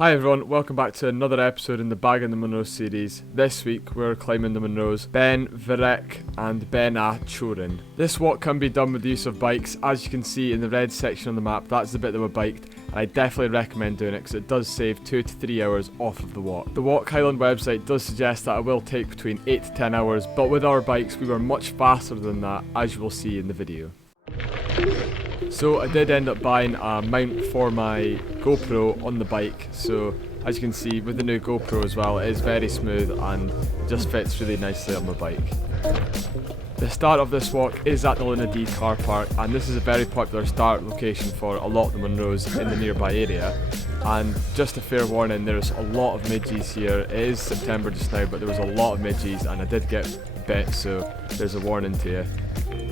Hi everyone, welcome back to another episode in the Bag in the Munro series. This week we're climbing the Munros Beinn Bhreac and Beinn chaorainn. This walk can be done with the use of bikes. As you can see in the red section on the map, that's the bit that we're biked, and I definitely recommend doing it because it does save 2 to 3 hours off of the walk. The Walk Highland website does suggest that it will take between 8 to 10 hours, but with our bikes we were much faster than that, as you will see in the video. So I did end up buying a mount for my GoPro on the bike, so as you can see with the new GoPro as well, it is very smooth and just fits really nicely on the bike. The start of this walk is at the Lunadee car park, and this is a very popular start location for a lot of the Munros in the nearby area. And just a fair warning, there's a lot of midges here. It is September just now, but there was a lot of midges and I did get bit, so there's a warning to you.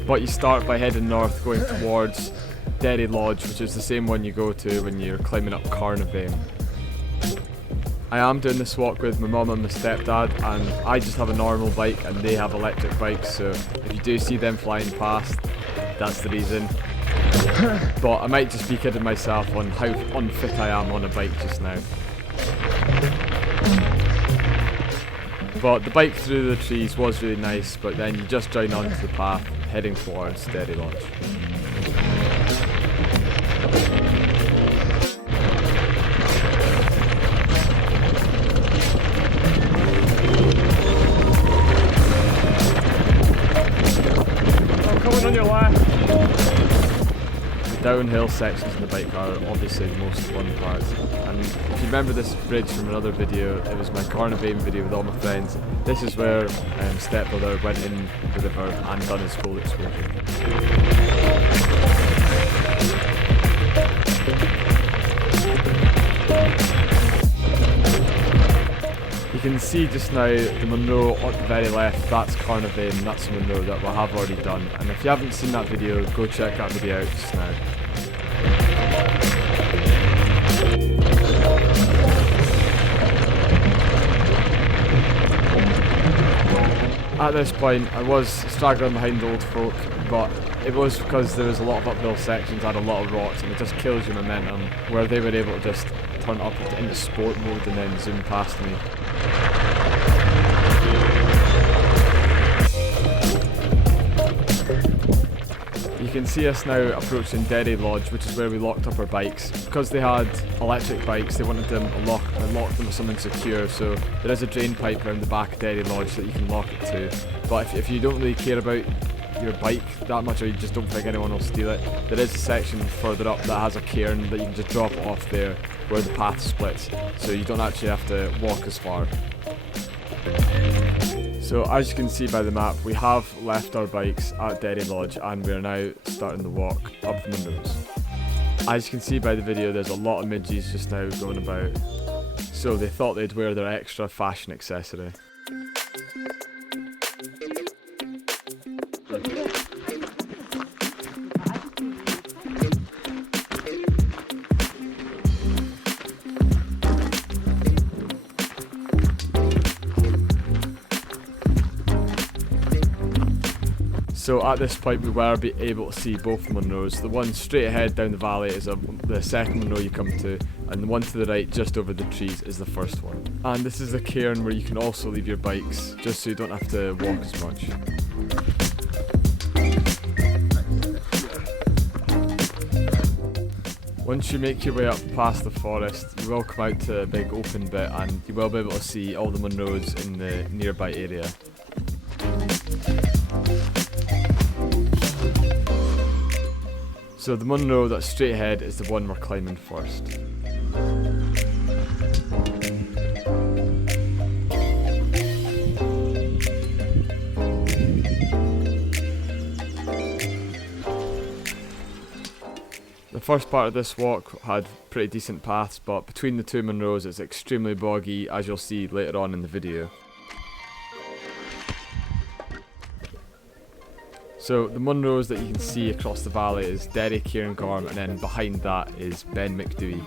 But you start by heading north, going towards Derry Lodge, which is the same one you go to when you're climbing up Caringorms. I am doing this walk with my mum and my stepdad, and I just have a normal bike and they have electric bikes, so if you do see them flying past, that's the reason. But I might just be kidding myself on how unfit I am on a bike just now. But the bike through the trees was really nice, but then you just join onto the path heading towards Derry Lodge. Coming on your left. The downhill sections in the bike are obviously the most fun parts, and if you remember this bridge from another video, it was my Caringorms video with all my friends. This is where stepbrother went in the river and done his full explosion. You can see just now the Munro on the very left, that's Caringorms, that's the Munro that we have already done, and if you haven't seen that video, go check that video out just now. At this point I was straggling behind the old folk, but it was because there was a lot of uphill sections, had a lot of rocks, and it just kills your momentum, where they were able to just turn up into sport mode and then zoom past me. You can see us now approaching Derry Lodge, which is where we locked up our bikes. Because they had electric bikes, they wanted them lock them with something secure, so there is a drain pipe around the back of Derry Lodge that you can lock it to. But if you don't really care about your bike that much, or you just don't think anyone will steal it, there is a section further up that has a cairn that you can just drop it off there where the path splits, so you don't actually have to walk as far. So as you can see by the map, we have left our bikes at Derry Lodge and we are now starting the walk up the Munros. As you can see by the video, there's a lot of midges just now going about, so they thought they'd wear their extra fashion accessory. So at this point we were able to see both the Munros. The one straight ahead down the valley is the second Munro you come to, and the one to the right just over the trees is the first one. And this is the cairn where you can also leave your bikes, just so you don't have to walk as much. Once you make your way up past the forest, you will come out to a big open bit and you will be able to see all the Munros in the nearby area. So the Munro that's straight ahead is the one we're climbing first. The first part of this walk had pretty decent paths, but between the two Munros it's extremely boggy, as you'll see later on in the video. So the Munros that you can see across the valley is Derry Cairngorm, and then behind that is Beinn Bhreac Beinn.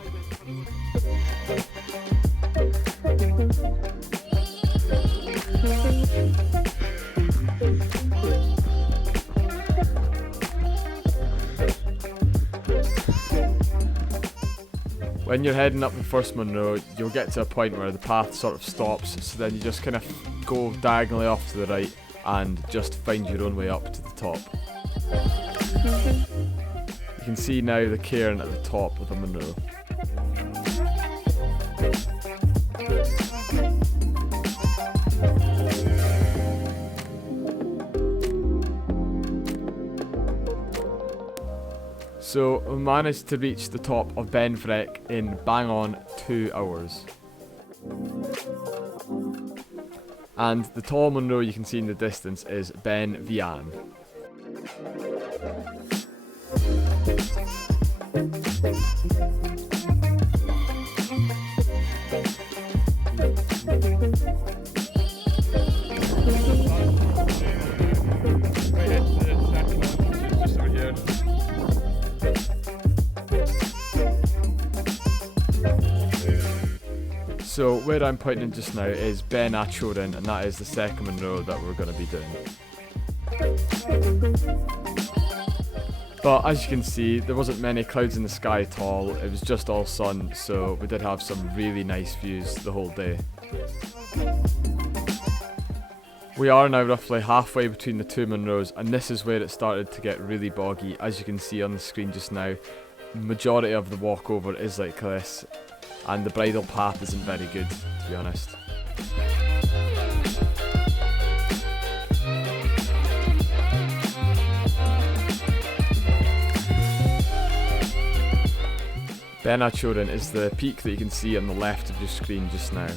When you're heading up the first Munro, you'll get to a point where the path sort of stops, so then you just kind of go diagonally off to the right and just find your own way up to the top. You can see now the cairn at the top of the Munro. So we managed to reach the top of Beinn Bhreac in bang on 2 hours. And the tall Munro you can see in the distance is Beinn Bhreac Beinn. So where I'm pointing just now is Beinn chaorainn, and that is the second Munro that we're going to be doing. But as you can see, there wasn't many clouds in the sky at all, it was just all sun, so we did have some really nice views the whole day. We are now roughly halfway between the two Munros, and this is where it started to get really boggy. As you can see on the screen just now, the majority of the walkover is like this, and the bridle path isn't very good, to be honest. Beinn chaorainn is the peak that you can see on the left of your screen just now.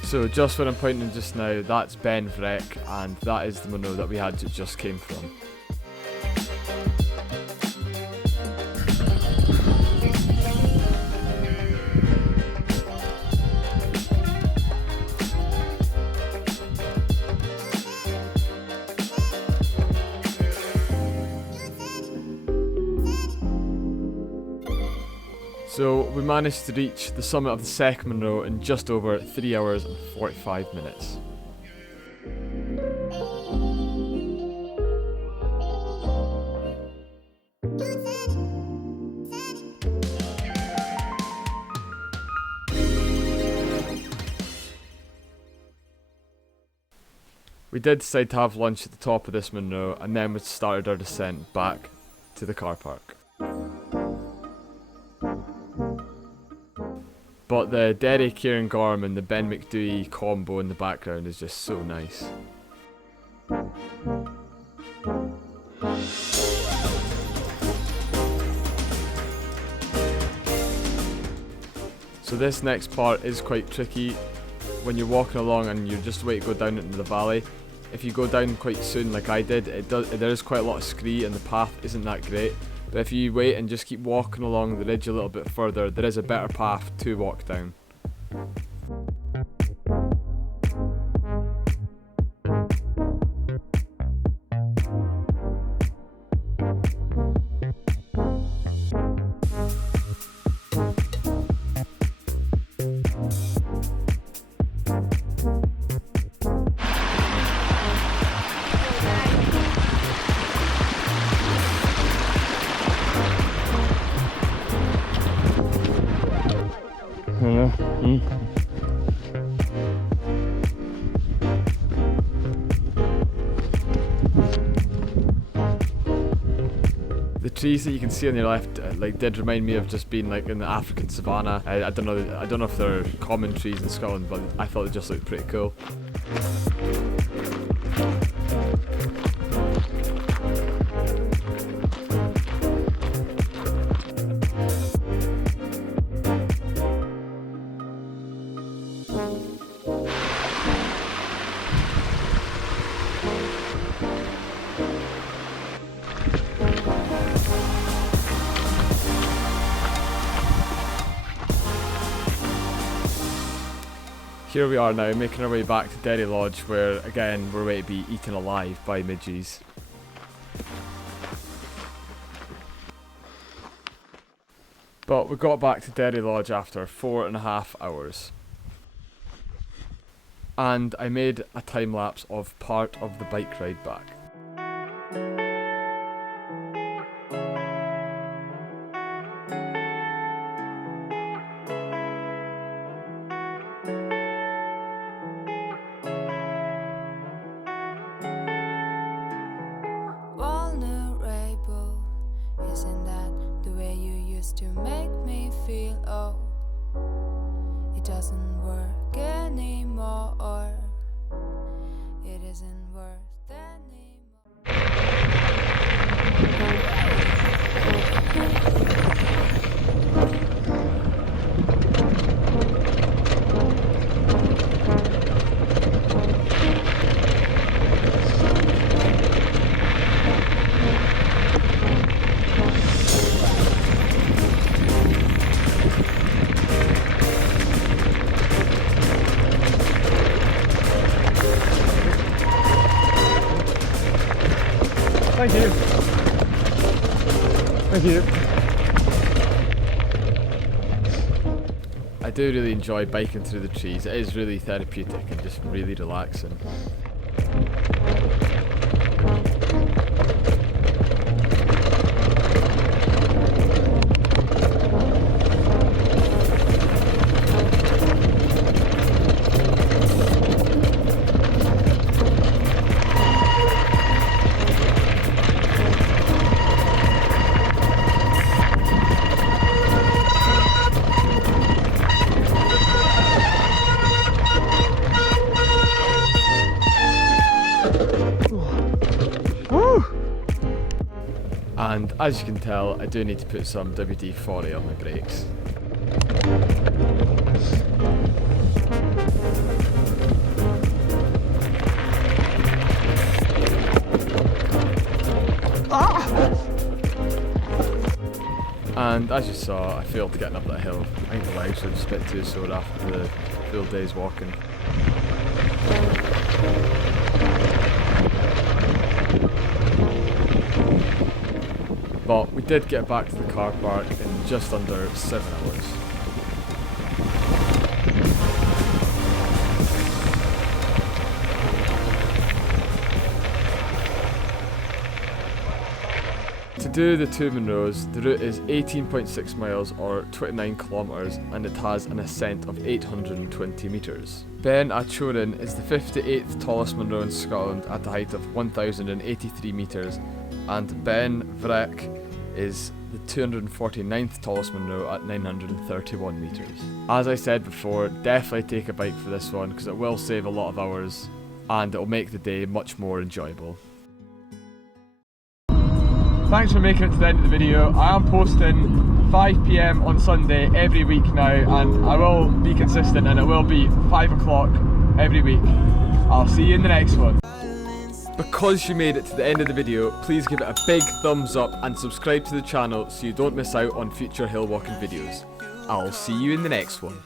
So just where I'm pointing just now, that's Beinn Bhreac, and that is the Munro that we had just came from. So we managed to reach the summit of the second Munro in just over 3 hours and 45 minutes. We did decide to have lunch at the top of this Munro, and then we started our descent back to the car park. But the Derry Caringorm and the Beinn Bhreac Beinn combo in the background is just so nice. So this next part is quite tricky. When you're walking along and you're just waiting to go down into the valley, if you go down quite soon like I did, there is quite a lot of scree and the path isn't that great. But if you wait and just keep walking along the ridge a little bit further, there is a better path to walk down. The trees that you can see on your left did remind me of just being like in the African savannah. I don't know if they're common trees in Scotland, but I thought they just looked pretty cool. here we are now, making our way back to Derry Lodge, where again we're going to be eaten alive by midges. But we got back to Derry Lodge after 4.5 hours. And I made a time lapse of part of the bike ride back. Isn't that the way you used to make me feel? Oh, it doesn't work anymore. It isn't worth Thank you. Thank you. I do really enjoy biking through the trees. It is really therapeutic and just really relaxing. And as you can tell, I do need to put some WD-40 on my brakes. And as you saw, I failed to get up that hill. I think the legs were just a bit too sore after the full day's walking. But we did get back to the car park in just under 7 hours. To do the two Munros, the route is 18.6 miles or 29 kilometres and it has an ascent of 820 metres. Beinn Bhreac is the 58th tallest Munro in Scotland at a height of 1,083 metres, and Beinn Bhreac is the 249th tallest Munro at 931 metres. As I said before, definitely take a bike for this one because it will save a lot of hours and it will make the day much more enjoyable. Thanks for making it to the end of the video. I am posting 5 PM on Sunday every week now, and I will be consistent and it will be 5 o'clock every week. I'll see you in the next one. Because you made it to the end of the video, please give it a big thumbs up and subscribe to the channel so you don't miss out on future hill walking videos. I'll see you in the next one.